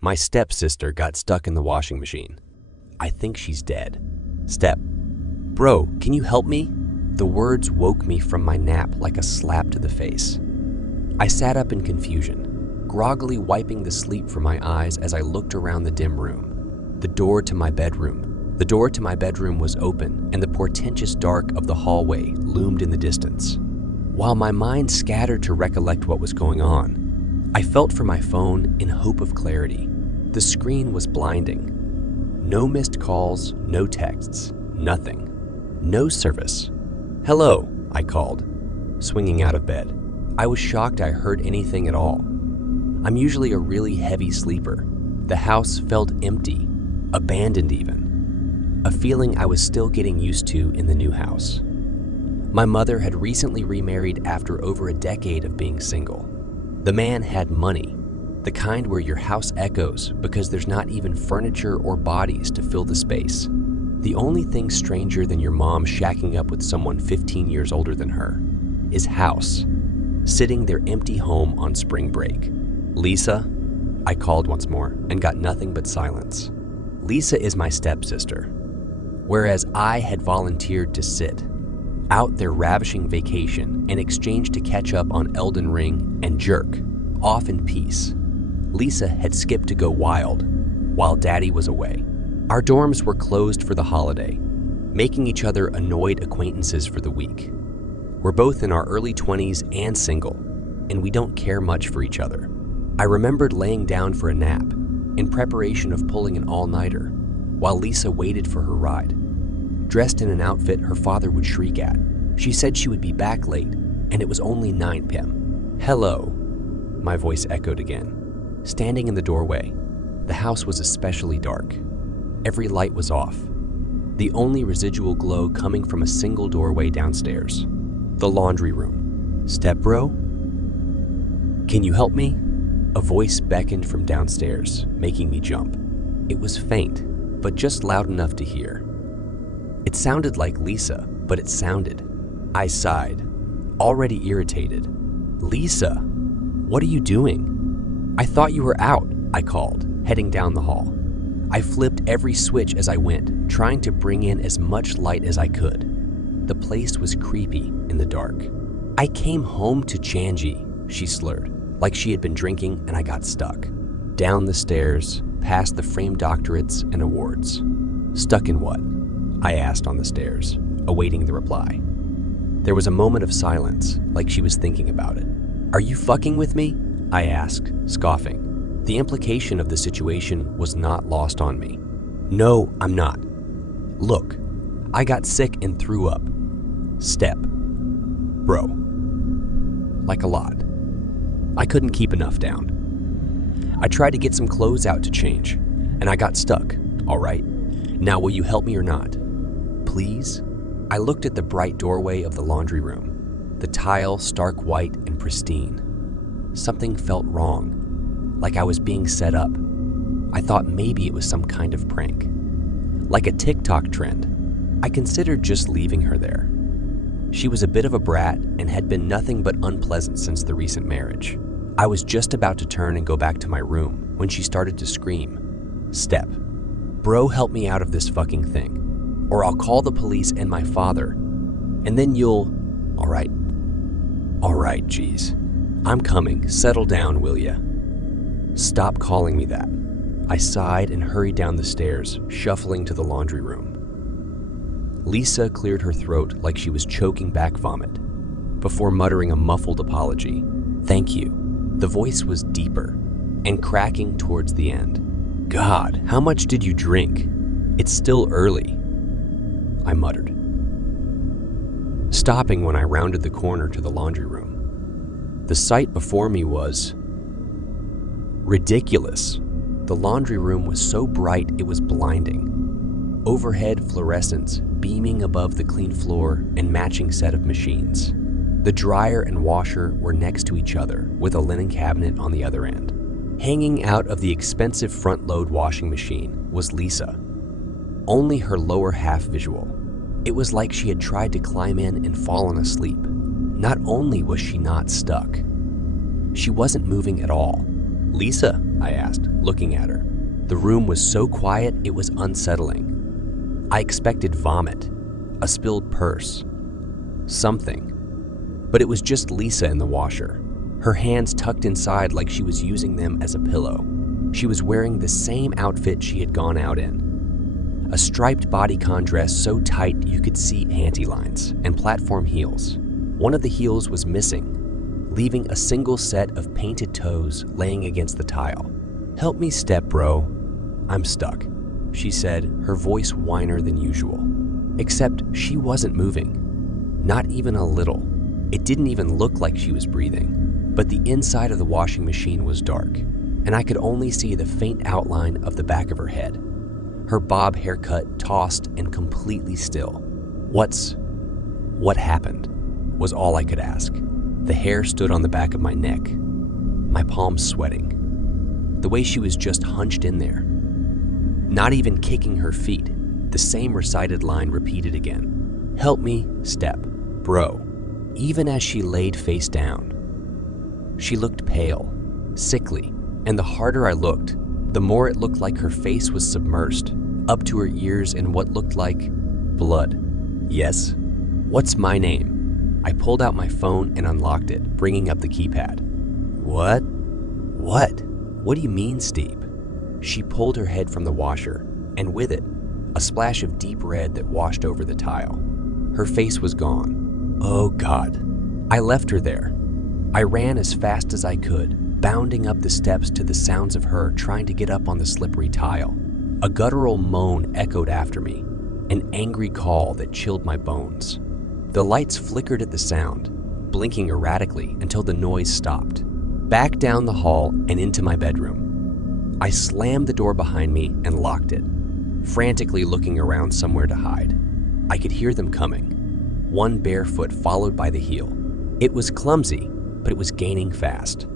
My stepsister got stuck in the washing machine. I think she's dead. Step. Bro, can you help me? The words woke me from my nap like a slap to the face. I sat up in confusion, groggily wiping the sleep from my eyes as I looked around the dim room. The door to my bedroom was open, and the portentous dark of the hallway loomed in the distance. While my mind scattered to recollect what was going on, I felt for my phone in hope of clarity. The screen was blinding. No missed calls, no texts, nothing. No service. Hello, I called, swinging out of bed. I was shocked I heard anything at all. I'm usually a really heavy sleeper. The house felt empty, abandoned even. A feeling I was still getting used to in the new house. My mother had recently remarried after over a decade of being single. The man had money, the kind where your house echoes because there's not even furniture or bodies to fill the space. The only thing stranger than your mom shacking up with someone 15 years older than her is House, sitting their empty home on spring break. Lisa? I called once more and got nothing but silence. Lisa is my stepsister, whereas I had volunteered to sit out their ravishing vacation in exchange to catch up on Elden Ring and Jerk, off in peace. Lisa had skipped to go wild while Daddy was away. Our dorms were closed for the holiday, making each other annoyed acquaintances for the week. We're both in our early 20s and single, and we don't care much for each other. I remembered laying down for a nap in preparation of pulling an all-nighter while Lisa waited for her ride. Dressed in an outfit her father would shriek at. She said she would be back late, and it was only 9 p.m. Hello, my voice echoed again. Standing in the doorway, the house was especially dark. Every light was off, the only residual glow coming from a single doorway downstairs. The laundry room. Step bro? Can you help me? A voice beckoned from downstairs, making me jump. It was faint, but just loud enough to hear. It sounded like Lisa, but it sounded. I sighed, already irritated. Lisa, what are you doing? I thought you were out, I called, heading down the hall. I flipped every switch as I went, trying to bring in as much light as I could. The place was creepy in the dark. I came home to Changi, she slurred, like she had been drinking and I got stuck. Down the stairs, past the framed doctorates and awards. Stuck in what? I asked on the stairs, awaiting the reply. There was a moment of silence, like she was thinking about it. Are you fucking with me? I asked, scoffing. The implication of the situation was not lost on me. No, I'm not. Look, I got sick and threw up. Step. Bro. Like a lot. I couldn't keep enough down. I tried to get some clothes out to change, and I got stuck, all right? Now will you help me or not? Please? I looked at the bright doorway of the laundry room, the tile stark white and pristine. Something felt wrong. Like I was being set up. I thought maybe it was some kind of prank. Like a TikTok trend, I considered just leaving her there. She was a bit of a brat and had been nothing but unpleasant since the recent marriage. I was just about to turn and go back to my room when she started to scream. Step. Bro, help me out of this fucking thing, or I'll call the police and my father, and then you'll... All right, geez. I'm coming. Settle down, will ya? Stop calling me that. I sighed and hurried down the stairs, shuffling to the laundry room. Lisa cleared her throat like she was choking back vomit, before muttering a muffled apology. Thank you. The voice was deeper and cracking towards the end. God, how much did you drink? It's still early, I muttered, stopping when I rounded the corner to the laundry room. The sight before me was ridiculous. The laundry room was so bright it was blinding. Overhead fluorescents beaming above the clean floor and matching set of machines. The dryer and washer were next to each other with a linen cabinet on the other end. Hanging out of the expensive front-load washing machine was Lisa. Only her lower half visible. It was like she had tried to climb in and fallen asleep. Not only was she not stuck, she wasn't moving at all. Lisa, I asked, looking at her. The room was so quiet it was unsettling. I expected vomit, a spilled purse, something. But it was just Lisa in the washer, her hands tucked inside like she was using them as a pillow. She was wearing the same outfit she had gone out in. A striped bodycon dress so tight you could see panty lines and platform heels. One of the heels was missing, leaving a single set of painted toes laying against the tile. "Help me step, bro. I'm stuck," she said, her voice whiner than usual. Except she wasn't moving. Not even a little. It didn't even look like she was breathing. But the inside of the washing machine was dark, and I could only see the faint outline of the back of her head. Her bob haircut tossed and completely still. What happened? Was all I could ask. The hair stood on the back of my neck, my palms sweating. The way she was just hunched in there, not even kicking her feet. The same recited line repeated again. "Help me, step, bro." Even as she laid face down, she looked pale, sickly, and the harder I looked, the more it looked like her face was submersed, up to her ears in what looked like blood. "Yes? What's my name?" I pulled out my phone and unlocked it, bringing up the keypad. What? What do you mean, Steve?" She pulled her head from the washer, and with it, a splash of deep red that washed over the tile. Her face was gone. Oh God. I left her there. I ran as fast as I could, bounding up the steps to the sounds of her trying to get up on the slippery tile. A guttural moan echoed after me, an angry call that chilled my bones. The lights flickered at the sound, blinking erratically until the noise stopped. Back down the hall and into my bedroom. I slammed the door behind me and locked it, frantically looking around somewhere to hide. I could hear them coming, one bare foot followed by the heel. It was clumsy, but it was gaining fast.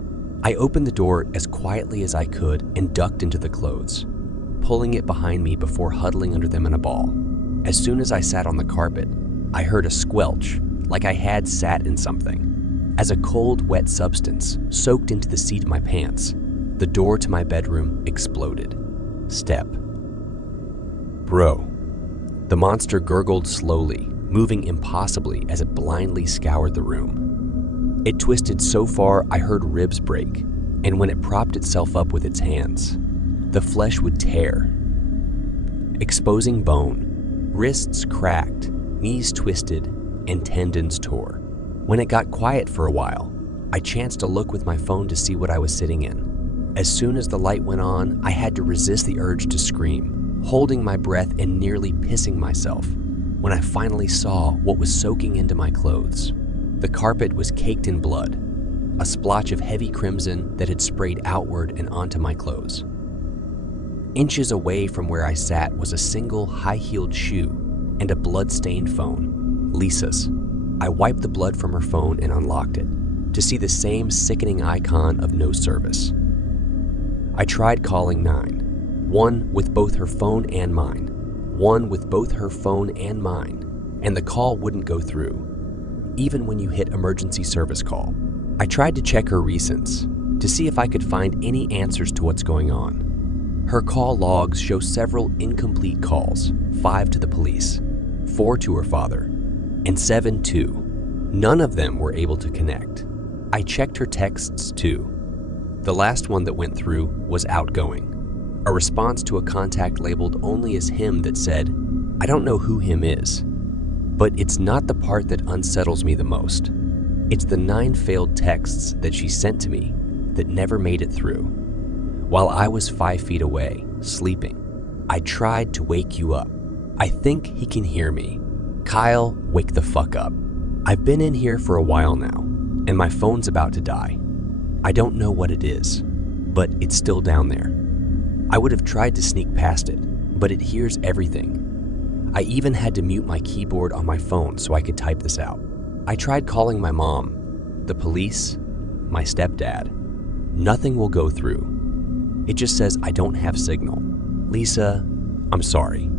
I opened the door as quietly as I could and ducked into the clothes, pulling it behind me before huddling under them in a ball. As soon as I sat on the carpet, I heard a squelch, like I had sat in something. As a cold, wet substance soaked into the seat of my pants, the door to my bedroom exploded. "Step. Bro." The monster gurgled slowly, moving impossibly as it blindly scoured the room. It twisted so far I heard ribs break, and when it propped itself up with its hands, the flesh would tear, exposing bone. Wrists cracked, knees twisted, and tendons tore. When it got quiet for a while, I chanced to look with my phone to see what I was sitting in. As soon as the light went on, I had to resist the urge to scream, holding my breath and nearly pissing myself when I finally saw what was soaking into my clothes. The carpet was caked in blood, a splotch of heavy crimson that had sprayed outward and onto my clothes. Inches away from where I sat was a single high-heeled shoe and a blood-stained phone, Lisa's. I wiped the blood from her phone and unlocked it, to see the same sickening icon of no service. I tried calling 911 with both her phone and mine, and the call wouldn't go through, even when you hit emergency service call. I tried to check her recents, to see if I could find any answers to what's going on. Her call logs show several incomplete calls, 5 to the police, 4 to her father, and 7 too. None of them were able to connect. I checked her texts too. The last one that went through was outgoing, a response to a contact labeled only as him that said, "I don't know who him is." But it's not the part that unsettles me the most. It's the 9 failed texts that she sent to me that never made it through. While I was 5 feet away, sleeping, I tried to wake you up. I think he can hear me. Kyle, wake the fuck up. I've been in here for a while now, and my phone's about to die. I don't know what it is, but it's still down there. I would have tried to sneak past it, but it hears everything. I even had to mute my keyboard on my phone so I could type this out. I tried calling my mom, the police, my stepdad. Nothing will go through. It just says I don't have signal. Lisa, I'm sorry.